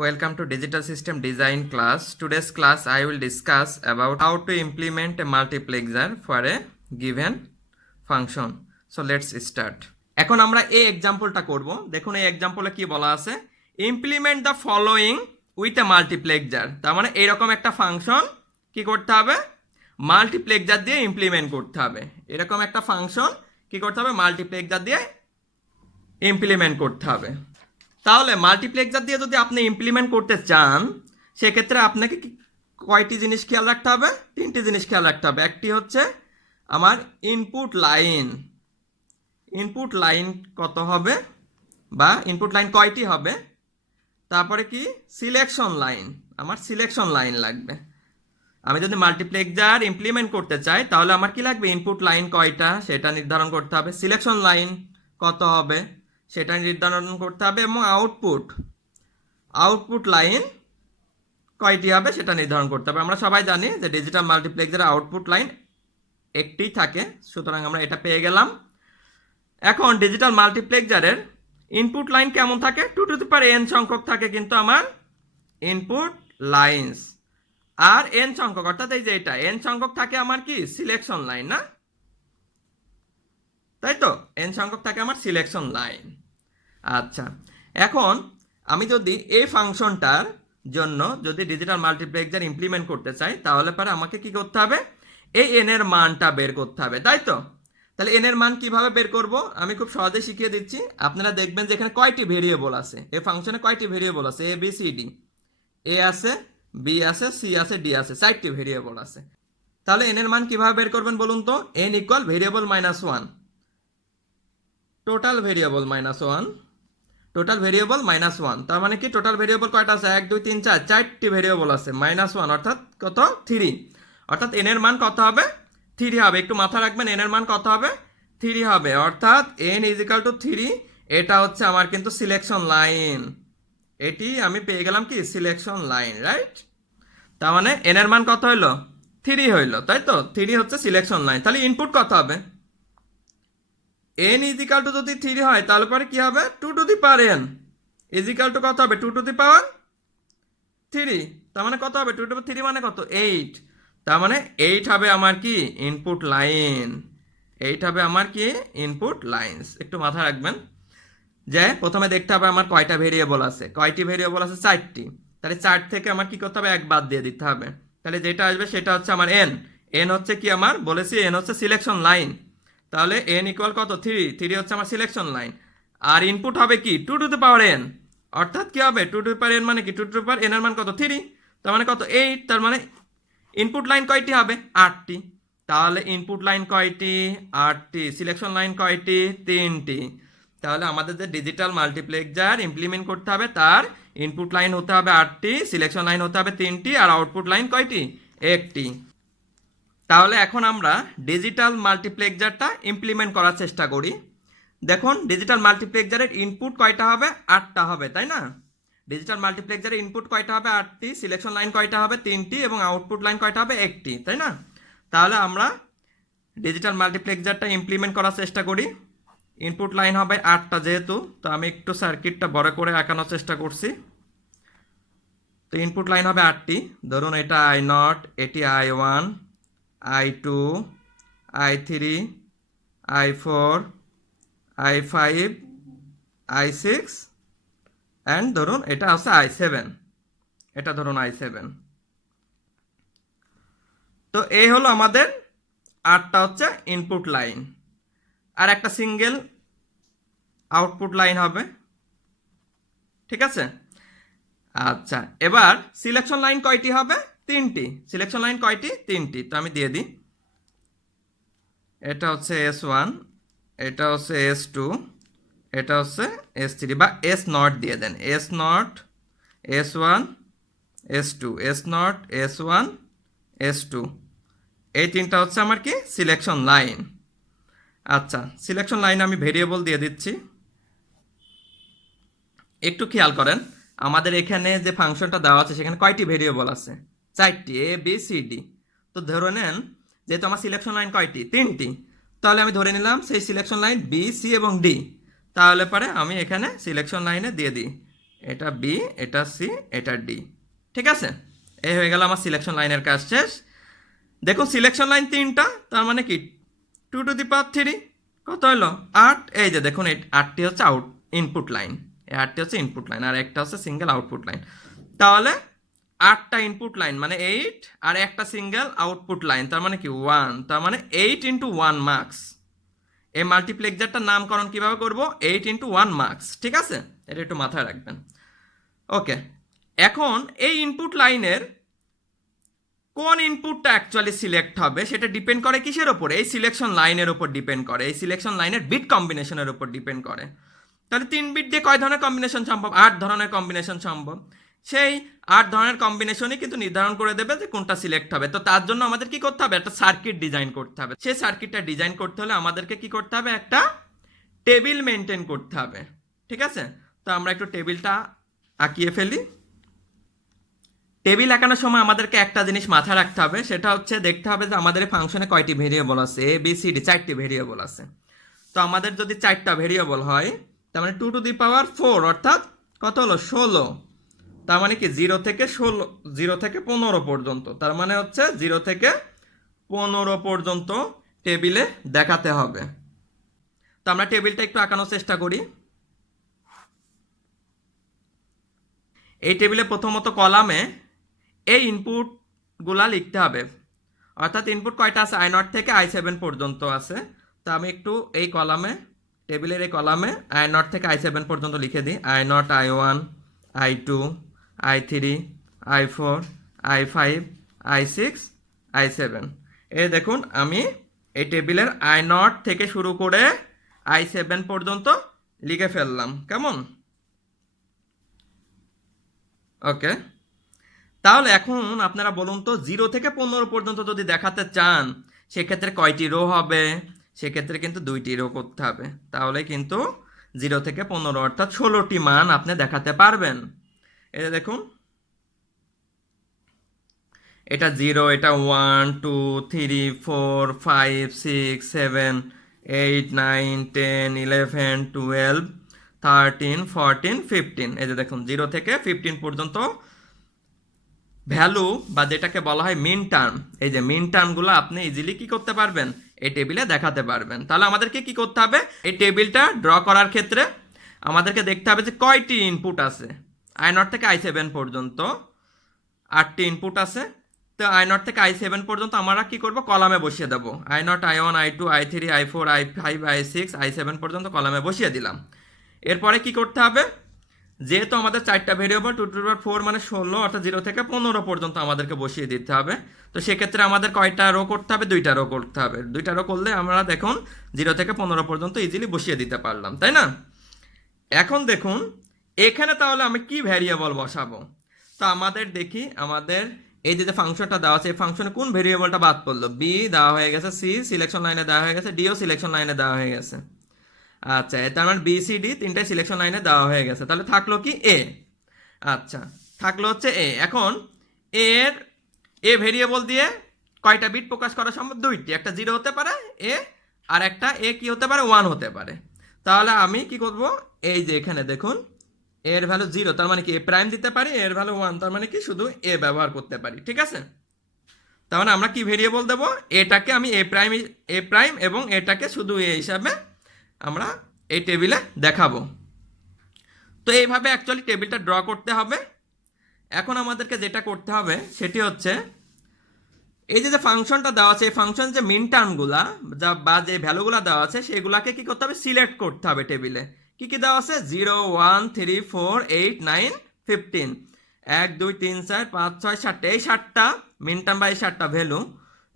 Welcome to Digital System Design class. Today's class I will discuss about how to implement a multiplexer for a given function. So let's start. এখন আমরা এই এক্সাম্পলটা করব। দেখুন এই এক্সাম্পলে কি বলা আছে, implement the following with a multiplexer. তার মানে এরকম একটা ফাংশন কি করতে হবে, মাল্টিপ্লেক্সার দিয়ে ইমপ্লিমেন্ট করতে হবে। এরকম একটা ফাংশন কি করতে হবে, মাল্টিপ্লেক্সার দিয়ে ইমপ্লিমেন্ট করতে হবে। তাহলে মাল্টিপ্লেক্সার দিয়ে যদি আপনি ইমপ্লিমেন্ট করতে চান, সেক্ষেত্রে আপনাকে কয়টি জিনিস খেয়াল রাখতে হবে? তিনটি জিনিস খেয়াল রাখতে হবে। একটি হচ্ছে আমার ইনপুট লাইন, ইনপুট লাইন কত হবে বা ইনপুট লাইন কয়টি হবে। তারপরে কি সিলেকশন লাইন, আমার সিলেকশন লাইন লাগবে। আমি যদি মাল্টিপ্লেক্সার ইমপ্লিমেন্ট করতে চাই তাহলে আমার কি লাগবে, ইনপুট লাইন কয়টা সেটা নির্ধারণ করতে হবে, সিলেকশন লাইন কত হবে সেটা নির্ধারণ করতে হবে, এবং আউটপুট লাইন কয়টি হবে সেটা নির্ধারণ করতে হবে। আমরা সবাই জানি যে ডিজিটাল মাল্টিপ্লেক্সারের আউটপুট লাইন একটি থাকে, সুতরাং আমরা এটা পেয়ে গেলাম। এখন ডিজিটাল মাল্টিপ্লেক্সারের ইনপুট লাইন কেমন থাকে, 2n সংখ্যক থাকে কিন্তু আমার ইনপুট লাইন্স, আর n সংখ্যক অর্থাৎ এই যে এটা n সংখ্যক থাকে আমার কি সিলেকশন লাইন, না তাই তো? n সংখ্যক থাকে আমার সিলেকশন লাইন। আচ্ছা, এখন আমি যদি এই ফাংশনটার জন্য যদি ডিজিটাল মাল্টিপ্লেক্সার ইমপ্লিমেন্ট করতে চাই, তাহলে পরে আমাকে কি করতে হবে, এই n এর মানটা বের করতে হবে, তাই তো? তাহলে n এর মান কিভাবে বের করব আমি খুব সহজে শিখিয়ে দিচ্ছি। আপনারা দেখবেন যে এখানে কয়টি ভেরিয়েবল আছে, এই ফাংশনে কয়টি ভেরিয়েবল আছে, a b c d, a আছে, b আছে, c আছে, d আছে, 4টি ভেরিয়েবল আছে। তাহলে n এর মান কিভাবে বের করবেন বলুন তো? n equal variable minus 1, total variable minus 1, total variable minus 1। তার মানে কি টোটাল ভেরিয়েবল কয়টা আছে, 1 2 3 4, 4টি ভেরিয়েবল আছে, মাইনাস 1 অর্থাৎ কত, 3। অর্থাৎ n এর মান কত হবে, 3 হবে। একটু মাথা রাখবেন, n এর মান কত হবে, 3 হবে। অর্থাৎ n ইজ ইকাল টু 3। এটা হচ্ছে আমার কিন্তু সিলেকশন লাইন, এটি আমি পেয়ে গেলাম কি সিলেকশন লাইন, রাইট? তার মানে n এর মান কত হইলো, 3 হইলো, তাই তো? 3 হচ্ছে সিলেকশন লাইন। তাহলে ইনপুট কত হবে, n ইজ ইকাল টু যদি 3 হয় তাহলে পরে কি হবে, 2 to the power n is equal to কত হবে, 2 টু দি পাওয়ার 3। তার মানে কত হবে, 2 টু দি পাওয়ার 3 মানে কত, 8। তার মানে 8 হবে আমার কি ইনপুট লাইন, 8 হবে আমার কি ইনপুট লাইন্স। একটু মাথায় রাখবেন যে প্রথমে দেখতে হবে আমার কয়টা ভেরিয়েবল আছে, কয়টি ভেরিয়েবল আছে, 4টি। তাহলে 4 থেকে আমার কি করতে হবে, 1 বাদ দিয়ে দিতে হবে। তাহলে যেটা আসবে সেটা হচ্ছে আমার n হচ্ছে কি, আমার বলেছি n হচ্ছে সিলেকশন লাইন। তাহলে n ইকুয়াল কত, 3 হচ্ছে আমার সিলেকশন লাইন। আর ইনপুট হবে কি 2 টু দি পাওয়ার n, অর্থাৎ কি হবে 2 টু দি পাওয়ার n মানে কি 2 টু দি পাওয়ার n এর মান কত, 3। তার মানে কত, 8। তার মানে ইনপুট লাইন কয়টি হবে, 8টি। তাহলে ইনপুট লাইন কয়টি, 8টি। সিলেকশন লাইন কয়টি, 3টি। তাহলে আমাদের যে ডিজিটাল মাল্টিপ্লেক্সার ইমপ্লিমেন্ট করতে হবে তার ইনপুট লাইন হতে হবে 8টি, সিলেকশন লাইন হতে হবে 3টি, আর আউটপুট লাইন কয়টি, 1টি। তাহলে এখন আমরা ডিজিটাল মাল্টিপ্লেক্সারটা ইমপ্লিমেন্ট করার চেষ্টা করি। দেখুন ডিজিটাল মাল্টিপ্লেক্সারের ইনপুট কয়টা হবে, 8টা হবে, তাই না? ডিজিটাল মাল্টিপ্লেক্সারের ইনপুট কয়টা হবে, 8টি, সিলেকশন লাইন কয়টা হবে, 3টি, এবং আউটপুট লাইন কয়টা হবে, 1টি, তাই না? তাহলে আমরা ডিজিটাল মাল্টিপ্লেক্সারটা ইমপ্লিমেন্ট করার চেষ্টা করি। ইনপুট লাইন হবে 8টা যেহেতু, তো আমি একটু সার্কিটটা বড় করে আঁকানোর চেষ্টা করছি। তো ইনপুট লাইন হবে 8টি। ধরুন এটা i0, এটি i1, i2, i3, i4, i5, i6, and ধরুন এটা হচ্ছে i7, এটা ধরুন i7। তো এই হলো আমাদের 8টা হচ্ছে ইনপুট লাইন, আর একটা সিঙ্গেল আউটপুট লাইন হবে, ঠিক আছে? আচ্ছা, এবার সিলেকশন লাইন কয়টি হবে, 3টি। সিলেকশন লাইন কয়টি, 3টি। তো আমি দিয়ে দিই, এটা হচ্ছে S1, এটা হচ্ছে S2, এটা হচ্ছে S3, বা S0 দিয়ে দেন, S0, S1, S2, S0, S1, S2। এই 3টা হচ্ছে আমার কি সিলেকশন লাইন। আচ্ছা, সিলেকশন লাইন আমি ভেরিয়েবল দিয়ে দিচ্ছি। একটু খেয়াল করেন, আমাদের এখানে যে ফাংশনটা দেওয়া আছে সেখানে কয়টি ভেরিয়েবল আছে, 4টি, a b c d। তো ধরে নেন যেহেতু আমার সিলেকশন লাইন কয়টি, 3টি, তাহলে আমি ধরে নিলাম সেই সিলেকশন লাইন b c এবং d। তাহলে পরে আমি এখানে সিলেকশন লাইনে দিয়ে দিই এটা বি, এটা সি, এটা ডি। ঠিক আছে, এই হয়ে গেল আমার সিলেকশন লাইনের কাজ শেষ। দেখুন সিলেকশন লাইন 3টা, তার মানে কি 2⁻³ কত হলো 8। এই যে দেখুন এই 8টি হচ্ছে ইনপুট লাইন, এই 8টি হচ্ছে ইনপুট লাইন, আর একটা হচ্ছে সিঙ্গেল আউটপুট লাইন। তাহলে 8টা ইনপুট লাইন মানে 8, আর একটা সিঙ্গেল আউটপুট লাইন তার মানে কি 1, তার মানে 8 × 1 মার্কস। এই মাল্টিপ্লেক্সারটার নামকরণ কিভাবে করব, 8 × 1 মার্কস। ঠিক আছে, এটা একটু মাথায় রাখবেন। ওকে, এখন এই ইনপুট লাইনের কোন ইনপুটটা অ্যাকচুয়ালি সিলেক্ট হবে সেটা ডিপেন্ড করে কিসের ওপরে, এই সিলেকশন লাইনের ওপর ডিপেন্ড করে, এই সিলেকশন লাইনের বিট কম্বিনেশনের ওপর ডিপেন্ড করে। তাহলে 3 বিট দিয়ে কয় ধরনের কম্বিনেশন সম্ভব, 8 ধরনের কম্বিনেশন সম্ভব। সেই 8 ধরনের কম্বিনেশনই কিন্তু নির্ধারণ করে দেবে যে কোনটা সিলেক্ট হবে। তো তার জন্য আমাদের কি করতে হবে, একটা সার্কিট ডিজাইন করতে হবে। সেই সার্কিটটা ডিজাইন করতে হলে আমাদেরকে কি করতে হবে, একটা টেবিল মেনটেন করতে হবে। ঠিক আছে, তো আমরা একটু টেবিলটা আঁকিয়ে ফেলি। টেবিল আঁকানোর সময় আমাদেরকে একটা জিনিস মাথায় রাখতে হবে, সেটা হচ্ছে দেখতে হবে যে আমাদের ফাংশনে কয়টি ভেরিয়েবল আছে, এ বি সি ডি 4টি ভেরিয়েবল আছে। তো আমাদের যদি 4টা ভেরিয়েবল হয় তার মানে 2⁻⁴ অর্থাৎ কত হলো 16। তার মানে কি 0 থেকে 15 পর্যন্ত, তার মানে হচ্ছে 0 থেকে 15 পর্যন্ত টেবিলে দেখাতে হবে। তো আমরা টেবিলটা একটু আঁকানোর চেষ্টা করি। এই টেবিলে প্রথমত কলামে এই ইনপুটগুলা লিখতে হবে, অর্থাৎ ইনপুট কয়টা আছে, i0 থেকে i7 পর্যন্ত আছে। তো আমি একটু এই কলামে, টেবিলের এই কলামে i0 থেকে i7 পর্যন্ত লিখে দিই, i0, i1, i2, i3, i4, i5, i6, i7। এই দেখুন আমি এই টেবিলের i0 থেকে শুরু করে i7 পর্যন্ত লিখে ফেললাম। কেমন? ওকে, তাহলে এখন আপনারা বলুন তো 0 থেকে 15 পর্যন্ত যদি দেখাতে চান সেক্ষেত্রে কয়টি রো হবে, সেক্ষেত্রে কিন্তু 2টি রো করতে হবে। তাহলে কিন্তু 0 থেকে 15 অর্থাৎ 16টি মান আপনি দেখাতে পারবেন। এই দেখুন এটা 0, এটা 1, 2, 3, 4, 5, 6, 7, 8, 9, 10, 11, 12, 13, 14, 15। এই যে দেখুন 0 থেকে 15 পর্যন্ত ভ্যালু বা যেটাকে বলা হয় মিন টার্ম, এই যে মিন টার্মগুলো আপনি ইজিলি কি করতে পারবেন, এই টেবিলে দেখাতে পারবেন। তাহলে আমাদেরকে কি করতে হবে, এই টেবিলটা ড্র করার ক্ষেত্রে আমাদেরকে দেখতে হবে যে কয়টি ইনপুট আছে। i0 থেকে i7 পর্যন্ত 8টি ইনপুট আছে। তো i0 থেকে i7 পর্যন্ত আমরা কি করব, কলামে বসিয়ে দেব। i0, i1, i2, i3, i4, i5, i6, i7 পর্যন্ত কলামে বসিয়ে দিলাম। এরপরে কি করতে হবে, যেহেতু আমাদের 4টা ভেরিয়েবল 2⁻⁴ মানে 16, অর্থাৎ 0 থেকে 15 পর্যন্ত আমাদেরকে বসিয়ে দিতে হবে। তো সেক্ষেত্রে আমাদের কয়টা রো করতে হবে, 2টা রো করতে হবে। 2টা রো করলে আমরা দেখুন 0 থেকে 15 পর্যন্ত ইজিলি বসিয়ে দিতে পারলাম, তাই না? এখন দেখুন এখানে তাহলে আমি কি ভেরিয়েবল বসাবো। তো আমাদের দেখি, আমাদের এই যে ফাংশনটা দেওয়া আছে এই ফাংশনে কোন ভেরিয়েবলটা বাদ পড়লো, বি দেওয়া হয়ে গেছে, সি সিলেকশন লাইনে দেওয়া হয়ে গেছে, ডিও সিলেকশন লাইনে দেওয়া হয়ে গেছে। আচ্ছা, তার মানে বি সি ডি 3টাই সিলেকশন লাইনে দেওয়া হয়ে গেছে। তাহলে থাকলো কি এ। আচ্ছা, থাকলো হচ্ছে এ। এখন এর এ ভেরিয়েবল দিয়ে কয়টা বিট প্রকাশ করা সম্ভব, 2টি, একটা 0 হতে পারে এ, আর একটা এ কি হতে পারে 1 হতে পারে। তাহলে আমি কি করব, এই যে এখানে দেখুন এর ভ্যালু 0, তার মানে কি এ প্রাইম দিতে পারি, এর ভ্যালু 1, তার মানে কি শুধু এ ব্যবহার করতে পারি। ঠিক আছে, তার মানে আমরা কি ভেরিয়েবল দেব, এটাকে আমি এ প্রাইম এবং এটাকে শুধু এ হিসাবে আমরা এই টেবিলে দেখাবো। তো এইভাবে অ্যাকচুয়ালি টেবিলটা ড্র করতে হবে। এখন আমাদেরকে যেটা করতে হবে সেটি হচ্ছে এই যে ফাংশনটা দেওয়া আছে, এই ফাংশন যে মিন টার্মগুলা বা যে ভ্যালুগুলো দেওয়া আছে সেগুলাকে কি করতে হবে, সিলেক্ট করতে হবে টেবিলে। কি কি দেওয়া আছে, 0, 1, 3, 4, 8, 9, 15, 1, 2, 3, 4, 5, 6, 7টা, এই 7টা মিন টার্ম বা এই 7টা ভ্যালু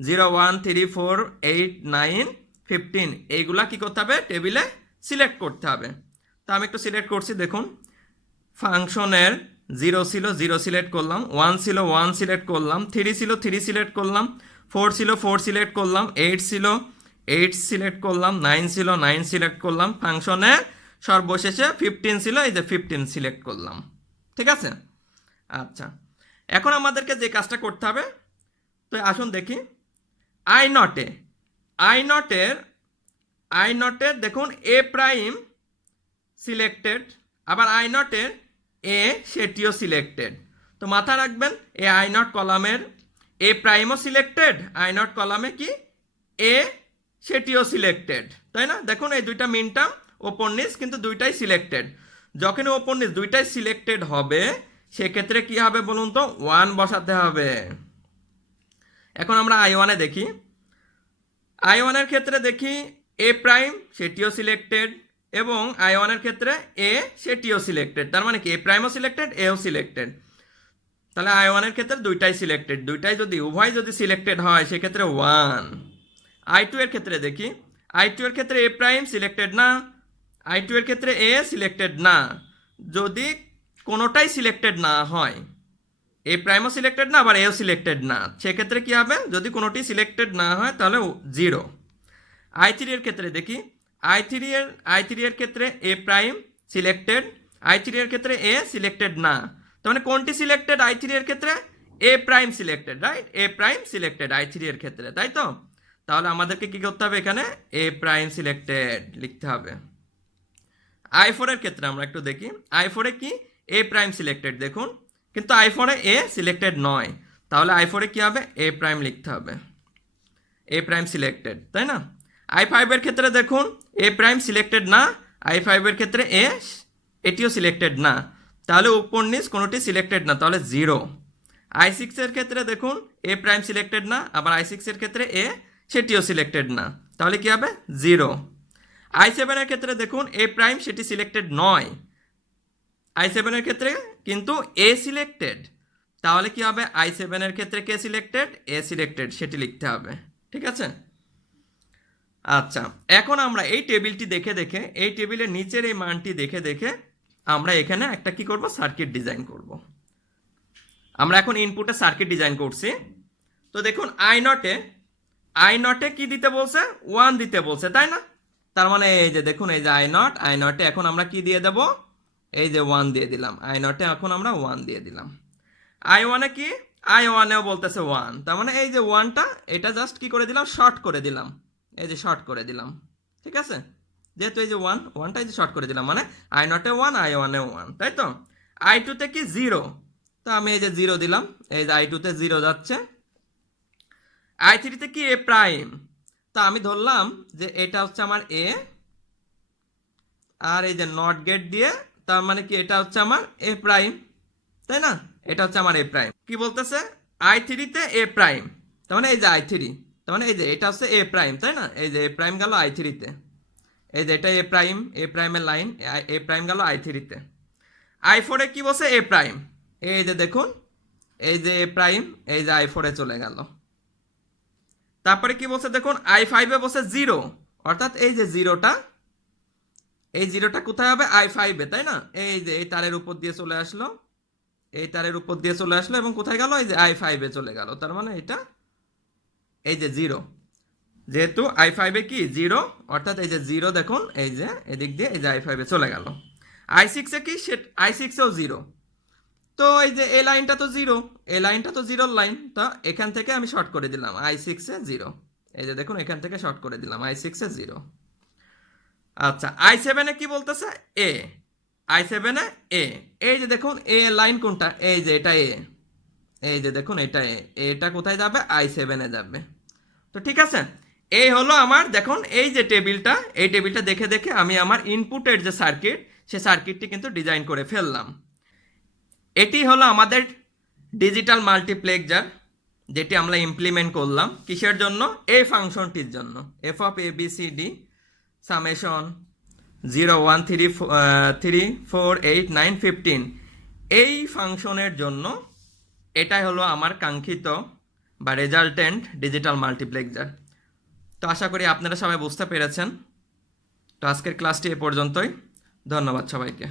0, 1, 3, 4, 8, 9, 15 এইগুলা কি করতে হবে, টেবিলে সিলেক্ট করতে হবে। তো আমি একটু সিলেক্ট করছি, দেখুন ফাংশনের 0 ছিল 0 সিলেক্ট করলাম, 1 ছিল 1 সিলেক্ট করলাম, 3 ছিল 3 সিলেক্ট করলাম, 4 ছিল 4 সিলেক্ট করলাম, 8 ছিল 8 সিলেক্ট করলাম, 9 ছিল 9 সিলেক্ট করলাম, ফাংশনে সর্বশেষে 15 ছিল, এই যে 15 সিলেক্ট করলাম। ঠিক আছে, আচ্ছা এখন আমাদেরকে যে কাজটা করতে হবে, তো আসুন দেখি i0 এর দেখুন এ প্রাইম সিলেক্টেড, আবার i0 এর এ সেটিও সিলেক্টেড। তো মাথা রাখবেন এই আই নট কলামের এ প্রাইমও সিলেক্টেড, আই নট কলামে কি এ সেটিও সিলেক্টেড, তাই না? দেখুন এই দুইটা মিন টার্ম ওপর নিচ কিন্তু দুইটাই সিলেক্টেড। যখন ওপর নিচ দুইটাই সিলেক্টেড হবে সেক্ষেত্রে কি হবে বলুন তো, 1 বসাতে হবে। এখন আমরা আই ওয়ানে দেখি, আই ওয়ানের ক্ষেত্রে দেখি এ প্রাইম সেটিও সিলেক্টেড এবং আই ওয়ানের ক্ষেত্রে এ সেটিও সিলেক্টেড, তার মানে কি এ প্রাইমও সিলেক্টেড এও সিলেক্টেড। তাহলে আই ওয়ানের ক্ষেত্রে দুইটাই সিলেক্টেড, দুইটাই যদি উভয় যদি সিলেক্টেড হয় সেক্ষেত্রে 1। আই টু এর ক্ষেত্রে দেখি, আই টু এর ক্ষেত্রে এ প্রাইম সিলেক্টেড না, আই টু এর ক্ষেত্রে এ সিলেক্টেড না। যদি কোনোটাই সিলেক্টেড না হয়, এ প্রাইমও সিলেক্টেড না আবার এও সিলেক্টেড না, সেক্ষেত্রে কি হবে, যদি কোনোটি সিলেক্টেড না হয় তাহলে 0। আই থ্রি এর ক্ষেত্রে দেখি, আই থ্রি এর ক্ষেত্রে A prime selected, I three এর ক্ষেত্রে এ সিলেক্টেড না। তার মানে কোনটি সিলেক্টেড আই থ্রি এর ক্ষেত্রে, A prime selected, right? A prime selected I three এর ক্ষেত্রে, তাই তো? তাহলে আমাদেরকে কি করতে হবে, এখানে এ প্রাইম সিলেক্টেড লিখতে হবে। আই ফোর এর ক্ষেত্রে আমরা একটু দেখি, আই ফোরে কি এ প্রাইম সিলেক্টেড দেখুন, কিন্তু আই ফোরে এ সিলেক্টেড নয়, তাহলে আই ফোরে কি হবে, এ প্রাইম লিখতে হবে, এ প্রাইম সিলেক্টেড, তাই না? আই ফাইভের ক্ষেত্রে দেখুন এ প্রাইম সিলেক্টেড না, আই ফাইভের ক্ষেত্রে এ এটিও সিলেক্টেড না, তাহলে উপর নিচ কোনোটি সিলেক্টেড না, তাহলে 0। আই সিক্সের ক্ষেত্রে দেখুন এ প্রাইম সিলেক্টেড না, আবার আই সিক্সের ক্ষেত্রে এ সেটিও সিলেক্টেড না, তাহলে কি হবে 0। আই সেভেনের ক্ষেত্রে দেখুন এ প্রাইম সেটি সিলেক্টেড নয়, আই সেভেনের ক্ষেত্রে কিন্তু এ সিলেক্টেড, তাহলে কি হবে আই সেভেনের ক্ষেত্রে কে সিলেক্টেড, এ সিলেক্টেড, সেটি লিখতে হবে, ঠিক আছে? আচ্ছা, এখন আমরা এই টেবিলটি দেখে দেখে, এই টেবিলের নিচের এই মানটি দেখে দেখে আমরা এখানে একটা কি করব, সার্কিট ডিজাইন করব। আমরা এখন ইনপুটে সার্কিট ডিজাইন করছি। তো দেখুন আই নটে কি দিতে বলছে, 1 দিতে বলছে, তাই না? তার মানে এই যে দেখুন এই যে আই নটে এখন আমরা কি দিয়ে দেব, এই যে 1 দিয়ে দিলাম, আই নটে এখন আমরা 1 দিয়ে দিলাম। আই ওয়ানে কি, আই ওয়ানেও বলতেছে 1, তার মানে এই যে 1টা এটা জাস্ট কি করে দিলাম, শর্ট করে দিলাম, এই যে শর্ট করে দিলাম, ঠিক আছে? যেহেতু এই যে 1টা এই যে শর্ট করে দিলাম, মানে আই নটে 1 আই ওয়ানে 1, তাই তো? আই টুতে কি 0, তো আমি এই যে 0 দিলাম, এই যে আই টুতে 0 যাচ্ছে। আই থ্রিতে কি এ প্রাইম, তা আমি ধরলাম যে এটা হচ্ছে আমার এ, আর এই যে নট গেট দিয়ে তার মানে কি এটা হচ্ছে আমার এ প্রাইম, তাই না? এটা হচ্ছে আমার এ প্রাইম। কি বলতেছে, আই থ্রিতে এ প্রাইম, তার মানে এই যে আই থ্রি, তার মানে এই যে এটা হচ্ছে এ প্রাইম, তাই না? এই যে এ প্রাইম গেল আই থ্রিতে, এই যে এটা এ প্রাইমের লাইন, এ প্রাইম গেল আই থ্রিতে। আই ফোরে কি বসে, এ প্রাইম, এই যে দেখুন এই যে এ প্রাইম, এই যে আই ফোরে চলে গেল। তারপরে কি বলছে দেখুন আই ফাইভে বসে 0, অর্থাৎ এই যে জিরোটা, এই জিরোটা কোথায় হবে, আই ফাইভে, তাই না? এই যে এই তারের উপর দিয়ে চলে আসলো, এই তারের উপর দিয়ে চলে আসলো এবং কোথায় গেল, এই যে আই ফাইভে চলে গেল, তার মানে এটা এই যে 0, যেহেতু আই ফাইভে কি 0, অর্থাৎ এই যে 0 দেখুন এই যে এদিক দিয়ে এই যে আই ফাইভে চলে গেল। আই সিক্সে কি, আই সিক্সেও 0, তো এই যে এই লাইনটা তো 0, এই লাইনটা তো 0 লাইন, তো এখান থেকে আমি শর্ট করে দিলাম আই সিক্সে 0, এই যে দেখুন এখান থেকে শর্ট করে দিলাম আই সিক্সে 0। আচ্ছা, আই সেভেনে কি বলতেছে, এ, আই সেভেনে এ, এই যে দেখুন এ লাইন কোনটা, এই যে এটা এ, এই যে দেখুন এটা এ, এটা কোথায় যাবে, আই সেভেনে যাবে। তো ঠিক আছে, এই হলো আমার দেখুন এই যে টেবিলটা, এই টেবিলটা দেখে দেখে আমি আমার ইনপুটের যে সার্কিট, সে সার্কিটটি কিন্তু ডিজাইন করে ফেললাম। এটি হলো আমাদের ডিজিটাল মাল্টিপ্লেক্সার, যেটি আমরা ইমপ্লিমেন্ট করলাম কিসের জন্য, এই ফাংশনটির জন্য, F of A B C D summation 0 1 3 3 4 8 9 15, এই ফাংশনের জন্য এটাই হলো আমার কাঙ্ক্ষিত বা রেজাল্টেন্ট ডিজিটাল মাল্টিপ্লেক্সার। তো আশা করি আপনারা সবাই বুঝতে পেরেছেন। তো আজকের ক্লাসটি এ পর্যন্তই, ধন্যবাদ সবাইকে।